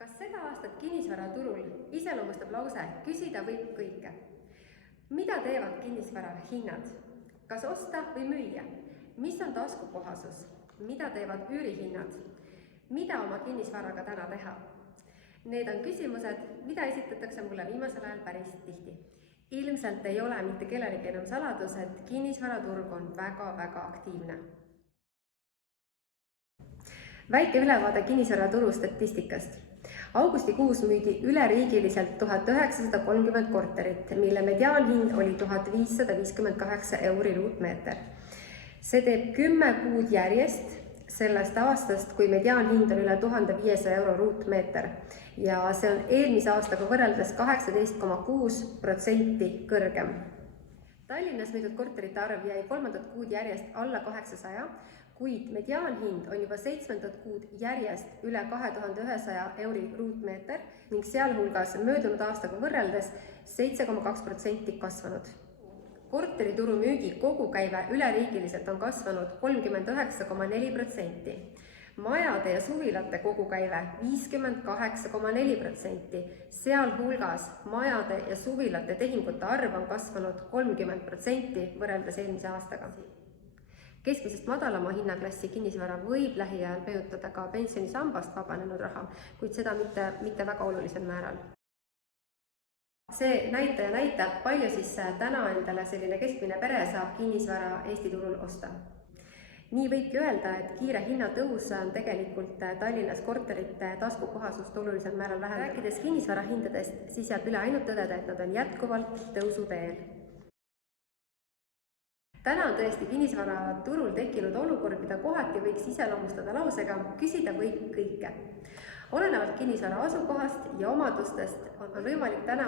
Kas seda aastat kinnisvaraturul iseloomustab lause "Küsida võib kõike"? Mida teevad kinnisvara hinnad? Kas osta või müüa? Mis on taskukohasus? Mida teevad üürihinnad? Mida oma kinnisvaraga täna teha? Need on küsimused, mida esitatakse mulle viimasel ajal päris tihti. Ilmselt ei ole mitte kellelegi enam saladus, et kinnisvaraturg on väga aktiivne. Väike ülevaade kinnisvaraturu statistikast. Augustikuus müüdi üleriigiliselt 1930 korterit, mille mediaanhind oli 1558 € ruutmeeter. See teeb 10 kuud järjest sellest aastast, kui mediaanhind on üle 1500 € ruutmeeter ja see on eelmise aastaga võrreldes 18,6% kõrgem. Tallinnas müüdud korterite arv jäi 3. kuud järjest alla 800, kuid mediaanhind on juba 7. kuud järjest üle 2100 € ruutmeeter ning sealhulgas möödunud aastaga võrreldes 7,2% kasvanud. Korterituru müügi kogukäive üleriigiliselt on kasvanud 39,4%, majade ja suvilate kogukäive 58,4%, sealhulgas majade ja suvilate tehingute arv on kasvanud 30% võrreldes eelmise aastaga. Keskmisest madalama hinnaklassi kinnisvara võib lähiajal mõjutada ka pensionisambast vabanenud raha, kuid seda mitte väga olulisel määral. See näitaja näitab, palju siis täna endale selline keskmine pere saab kinnisvara Eesti turul osta. Nii võibki öelda, et kiire hinnatõus on tegelikult Tallinnas korterite taskukohasust olulisel määral vähendanud. Rääkides kinnisvara hindadest, siis jääb üle ainult tõdeda, et nad on jätkuvalt tõusuteel. Täna on tõesti kinnisvaraturul tekkinud olukord, mida kohati võiks iseloomustada lausega "Küsida võib kõike". Olenevalt kinnisvara asukohast ja omadustest on võimalik täna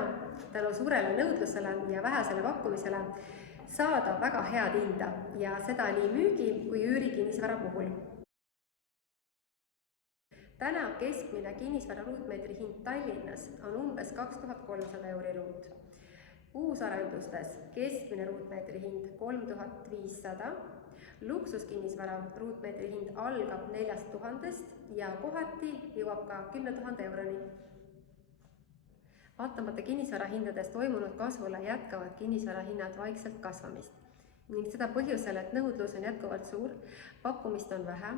tänu suurele nõudlusele ja vähesele pakkumisele saada väga head hinda ja seda nii müügi kui üürikinnisvara puhul. Täna keskmine kinnisvara ruutmeetri hind Tallinnas on umbes 2300 € ruut. Uusarendustes keskmine ruutmeetri hind 3500, luksuskinnisvara ruutmeetri hind algab 4000 ja kohati jõuab ka 10 000 €-ni. Vaatamata kinnisvara hindades toimunud kasvule jätkavad kinnisvara hinnad vaikselt kasvamist ning seda põhjusel, et nõudlus on jätkuvalt suur, pakkumist on vähe,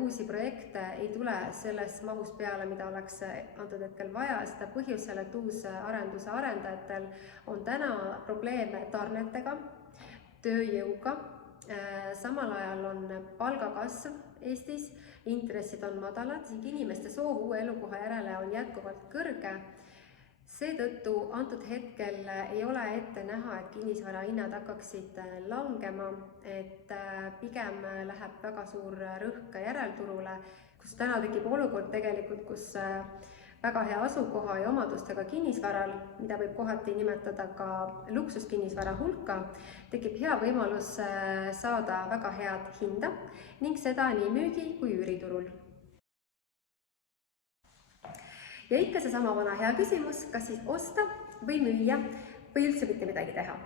uusi projekte ei tule selles mahus peale, mida oleks antud hetkel vaja, seda põhjusel, et uusarenduse arendajatel on täna probleeme tarnetega, tööjõuga, samal ajal on palgakasv Eestis, intressid on madalad ning inimeste soov uue elukoha järele on jätkuvalt kõrge. Seetõttu antud hetkel ei ole ette näha, et kinnisvara hinnad hakkaksid langema, et pigem läheb väga suur rõhk järelturule, kus täna tekib olukord tegelikult, kus väga hea asukoha ja omadustega kinnisvaral, mida võib kohati nimetada ka luksuskinnisvara hulka, tekib hea võimalus saada väga head hinda ning seda nii müügi kui üüriturul. Ja ikka seesama vana hea küsimus, kas siis osta või müüa või üldse mitte midagi teha.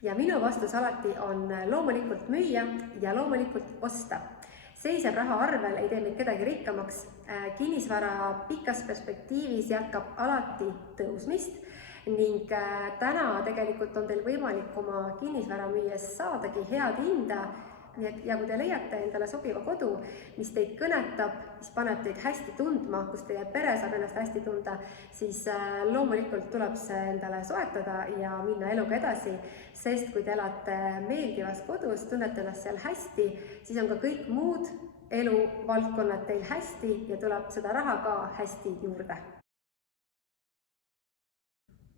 Ja minu vastus alati on loomulikult müüa ja loomulikult osta. Seisev raha arvel ei tee meid kedagi rikkamaks, kinnisvara pikas perspektiivis jätkab alati tõusmist ning täna tegelikult on teil võimalik oma kinnisvara müües saadagi head hinda ja kui te leiate endale sobiva kodu, mis teid kõnetab, mis paneb teid hästi tundma, kus teie pere saab ennast hästi tunda, siis loomulikult tuleb see endale soetada ja minna eluga edasi, sest kui te elate meeldivas kodus, tunnete ennast seal hästi, siis on ka kõik muud eluvaldkonnad teil hästi ja tuleb seda raha ka hästi juurde.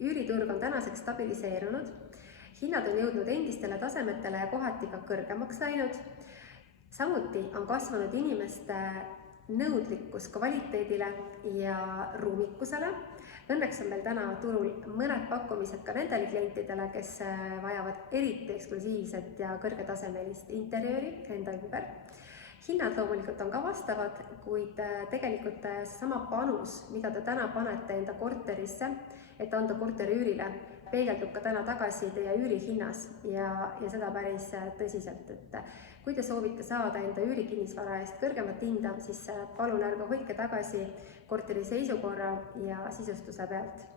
Üüriturg on tänaseks stabiliseerunud. Hinnad on jõudnud endistele tasemetele ja kohati ka kõrgemaks läinud. Samuti on kasvanud inimeste nõudlikkus kvaliteedile ja ruumikusele. Õnneks on meil täna turul mõned pakkumised ka nendele klientidele, kes vajavad eriti eksklusiivset ja kõrgetasemelist interjööri enda ümber. Hinnad loomulikult on ka vastavad, kuid tegelikult sama panus, mida te täna panete enda korterisse, et anda korteri üürile, peegeldub ka täna tagasi teie üürihinnas ja seda päris tõsiselt, et kui te soovite saada enda üürikinnisvara eest kõrgemat hinda, siis palun ärge hoidke tagasi korteri seisukorra ja sisustuse pealt.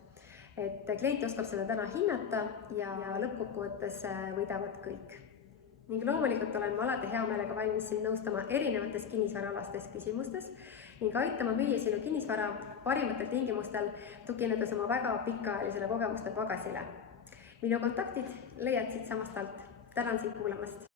Et klient oskab seda täna hinnata ja lõppkokkuvõttes võidavad kõik. Ning loomulikult olen ma alati hea meelega valmis sind nõustama erinevates kinnisvaraalastes küsimustes ning aitama müüa sinu kinnisvara parimatel tingimustel, tuginedes oma väga pikaajalisele kogemuste pagasile. Minu kontaktid leiad siit samast alt. Tänan sind kuulamast!